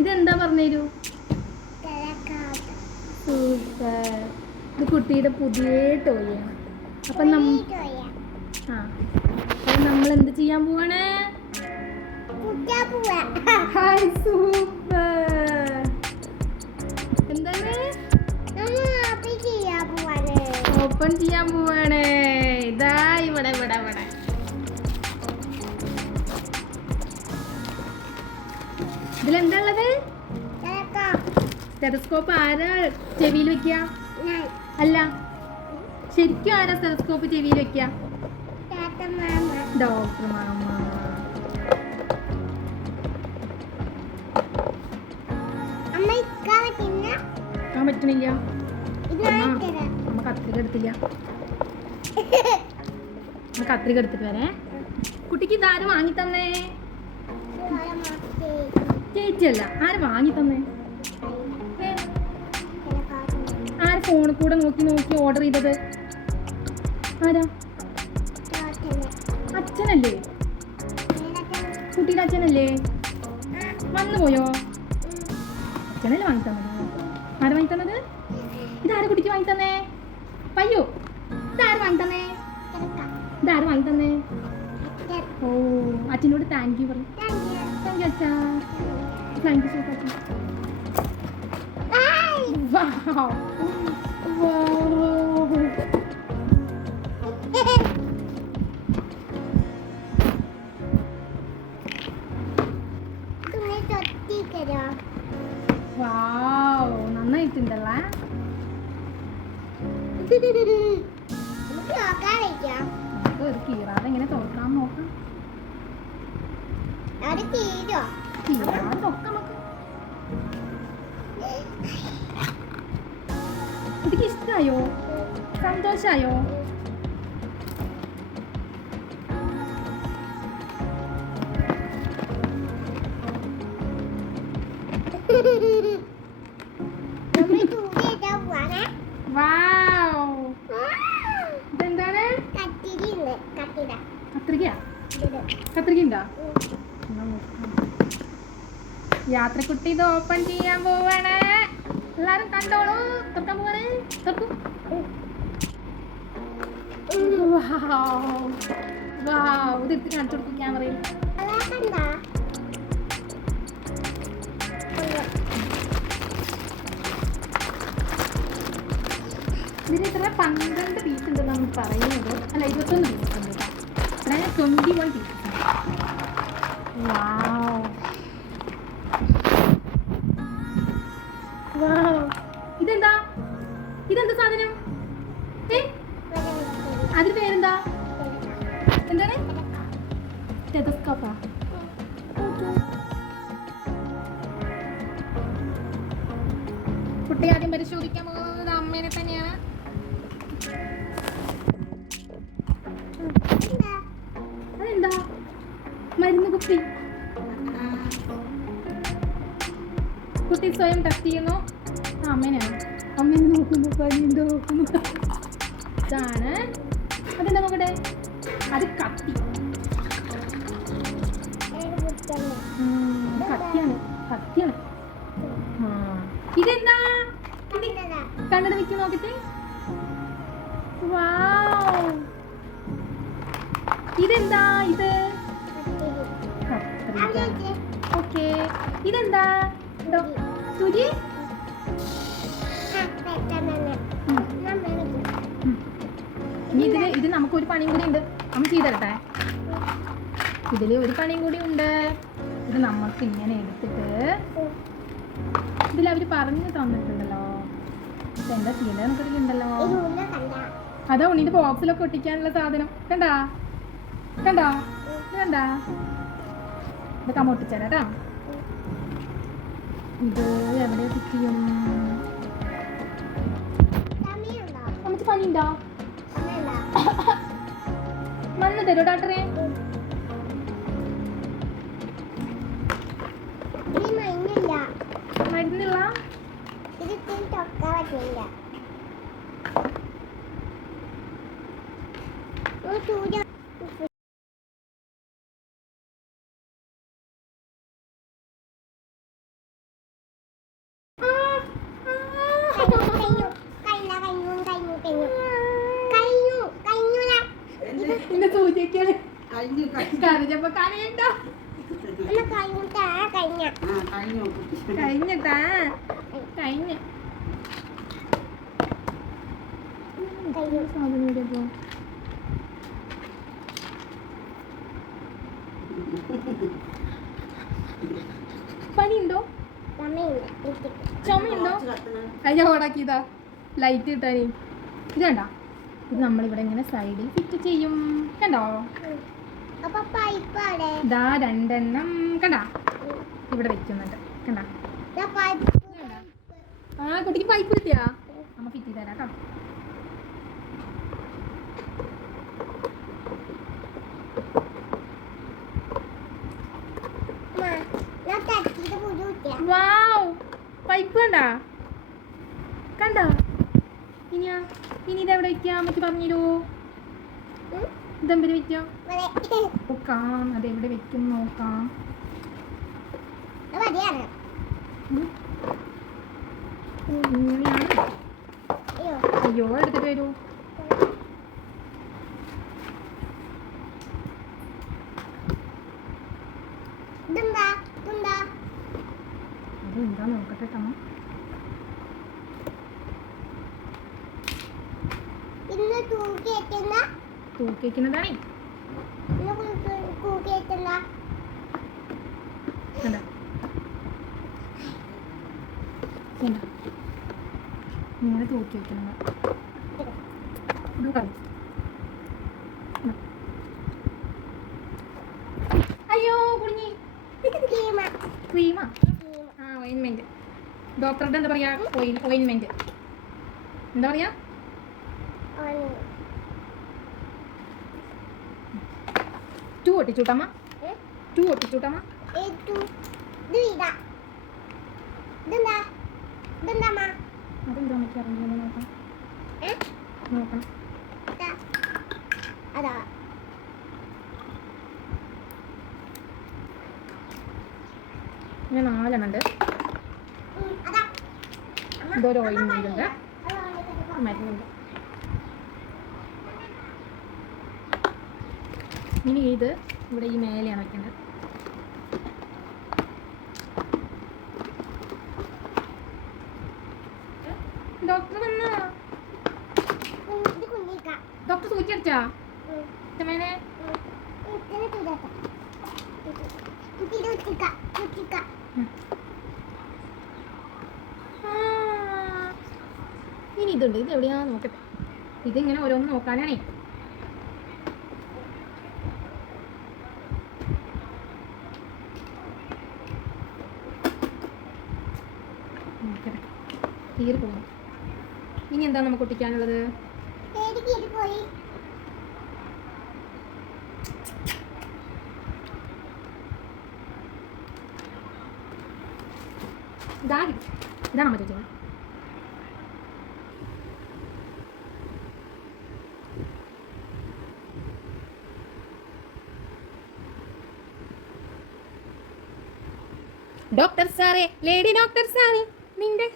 ഇതെന്താ പറഞ്ഞുതരൂ. സൂപ്പർ. ഇത് കുട്ടിയുടെ പുതിയ ടോയാണ്. അപ്പം നമ്മൾ എന്ത് ചെയ്യാൻ പോവാണ്? Hi super. എന്താണ്? ഓപ്പൺ ചെയ്യാൻ പോവാണ്. ഇതാ ഇവിടെ ഇവിടെ ഇവിടെ. ഇതിലെന്താ ഉള്ളത്? സ്റ്റെതസ്കോപ്പ് ആരാ ചെവിയിൽ വെക്കുക? അല്ല, ശരിക്കും ആരാ സ്റ്റെതസ്കോപ്പ് ചെവിയിൽ വെക്കുക? Doctor mama. പറ്റണില്ല. അമ്മ കത്രിക എടുത്തില്ല. കത്രിക എടുത്തിട്ട് വരേ. കുട്ടിക്ക് ഇതാര് വാങ്ങി തന്നേ? ചേച്ചിയല്ല, ആര് വാങ്ങി തന്നേ? ആര് ഫോണിൽ കൂടെ നോക്കി നോക്കി ഓർഡർ ചെയ്തത്? ആരാ? അച്ഛനല്ലേ? കുട്ടിയുടെ അച്ഛനല്ലേ? വന്നു പോയോ? അച്ഛനല്ലേ വാങ്ങി തന്നത്? ആര് വാങ്ങി തന്നത്? ഇതാര് കുട്ടിക്ക് വാങ്ങി തന്നേ? പയ്യോ, ഇതാര് വാങ്ങി തന്നേ? ഇതാര് വാങ്ങി തന്നേ? ഓ, അച്ഛനോട് താങ്ക് യു പറഞ്ഞു. താങ്ക് യു അച്ഛാ. Thank you so much. നന്നായിട്ടുണ്ടല്ലേ? ഒരു കീറാതെ എങ്ങനെ തുറക്കാൻ നോക്കാം. കുട്ടിക്ക് ഇഷ്ടായോ? സന്തോഷായോ? ഇതെന്താണ്? കത്രിക. കത്രിക ഉണ്ടോ? യാത്രക്കുട്ടി ഇത് ഓപ്പൺ ചെയ്യാൻ പോവാണ്. എല്ലാരും കണ്ടോളൂ. തുറക്കാൻ പോവാണ്. തുറക്കും. ഇത് എടുത്ത് കാണിച്ചു കൊടുക്കും ക്യാമറയിൽ. ഇതിന് ഇത്ര 12 പീസ് ഉണ്ടെന്ന് നമ്മൾ പറയുന്നത്. അല്ല, 21 പീസ് ഉണ്ട്. ഇവിടെ 21 പീസ്. ഇതെന്താ? ഇതെന്താ സാധനം? അതിന് പേരെന്താ? എന്താണ്? സ്റ്റെതസ്കോപ്പാ? കുട്ടി ആദ്യം പരിശോധിക്കാൻ പോകുന്നത് അമ്മേനെ തന്നെയാണ്. അതെന്താ? മരുന്ന് കുപ്പി. കുട്ടി സ്വയം ടെസ്റ്റ് ചെയ്യുന്നു. അമ്മേനെയാണ്. അമ്മേനെ നോക്കുന്നു. പനിയുണ്ടോ നോക്കുന്നു. ഇതാണ്. അതെന്താ നോക്കട്ടെ? അത് കത്തി. കത്തിയാണ്. കത്തിയാണ്. ഇതെന്താ? കണ്ണട വെച്ച് നോക്കട്ടെ. ഇതെന്താ? ഇത് ഓക്കെ. ഇതെന്താ? സൂചി. ഇത് നമുക്കൊരു പണിയും കൂടി ഉണ്ട്. അമ്മ ചെയ്തരട്ടെ. ഇതിൽ ഒരു പണിയും കൂടി ഉണ്ട്. ഇത് നമുക്ക് ഇങ്ങനെ എടുത്തിട്ട് ഇതിൽ അവർ പറഞ്ഞു തന്നിട്ടുണ്ടല്ലോ. എന്താ ചെയ്യേണ്ടതെന്നൊക്കെ ഉണ്ടല്ലോ. അതാ ഉണ്ണിന്റെ ബോക്സിലൊക്കെ ഒട്ടിക്കാനുള്ള സാധനം. കണ്ടാ? കണ്ടാ? കണ്ടാ? ഇതൊക്കെ അമ്മ ഒട്ടിച്ചേരാ. ഇത് എവിടെ ഫിറ്റ് ചെയ്യും? നമുക്ക് പണിയുണ്ടോ? മണ്ണ് തരോ ഡോക്ടറെ? മരുന്നില്ല. കരഞ്ഞപ്പോ കരയണ്ടോ? കഴിഞ്ഞട്ടാ കഴിഞ്ഞ സാധനം ഇടപ്പോ പനിയുണ്ടോ? ചുമയുണ്ടോ? അതിനെ ഓടാക്കിയതാ ലൈറ്റ് കിട്ടാനേ. ഇത് കണ്ട, ഇത് നമ്മളിവിടെ ഇങ്ങനെ സൈഡിൽ ഫിറ്റ് ചെയ്യും. കണ്ടോ? ഇതാ 2 എണ്ണം കണ്ട ഇവിടെ വെക്കുന്നുണ്ട്. കണ്ട ആ കുട്ടിക്ക് പൈപ്പ് കിട്ടിയാ? അമ്മ ഫിറ്റ് ചെയ്ത് തരാം കേട്ടോ. വാവ്, പൈപ്പ് കണ്ടാ? കണ്ടാ? ഇനി ഇതെവിടെ വെക്കാം? അമ്മയ്ക്ക് പറഞ്ഞിരോ? ഇതെവിടെ വെക്കാം? നോക്കാം, അതെവിടെ വെക്കും നോക്കാം. ഇങ്ങനെയാണ്. അയ്യോ, എടുത്തിട്ട് വരൂ. അതെന്താ നോക്കട്ടെ തമ്മ. തൂക്കിക്കുന്നതാണേ. ഇങ്ങനെ തൂക്കി വെക്കുന്നത്. അയ്യോ കുഞ്ഞി. ക്രീമാ? ആ, ഓയിൻമെന്റ്. ഡോക്ടറുടെ എന്താ പറയാ? ഓയിൻമെന്റ് എന്താ പറയാ? ടൂ ഒട്ടിച്ചൂട്ടമ്മ. അതെന്താ അമ്മയ്ക്ക് അറിയില്ല. നോക്കണം. ഞാൻ 4 എണ്ണം ഉണ്ട്. ഇതൊരു ഓയിൻമെന്റ് ഉണ്ട്, മരുന്നുണ്ട്. ഇനി ഇത് ഇവിടെ ഈ മേലെയാണ് വെക്കേണ്ടത്. ഡോക്ടർ വന്നാ? ഡോക്ടർ സൂചി അടിച്ചാ? മേനെ ഇനി ഇതുണ്ട്. ഇത് എവിടെയാ നോക്കട്ടെ. ഇതിങ്ങനെ ഓരോന്ന് നോക്കാനാണേ. തീരെ പോകും. ഇനി എന്താ നമുക്ക് ഒട്ടിക്കാനുള്ളത്? ഇതാണ് അമ്മ ചോദിച്ചത്. ഡോക്ടർ സാറേ, ലേഡി ഡോക്ടർ സാറേ, നിന്റെ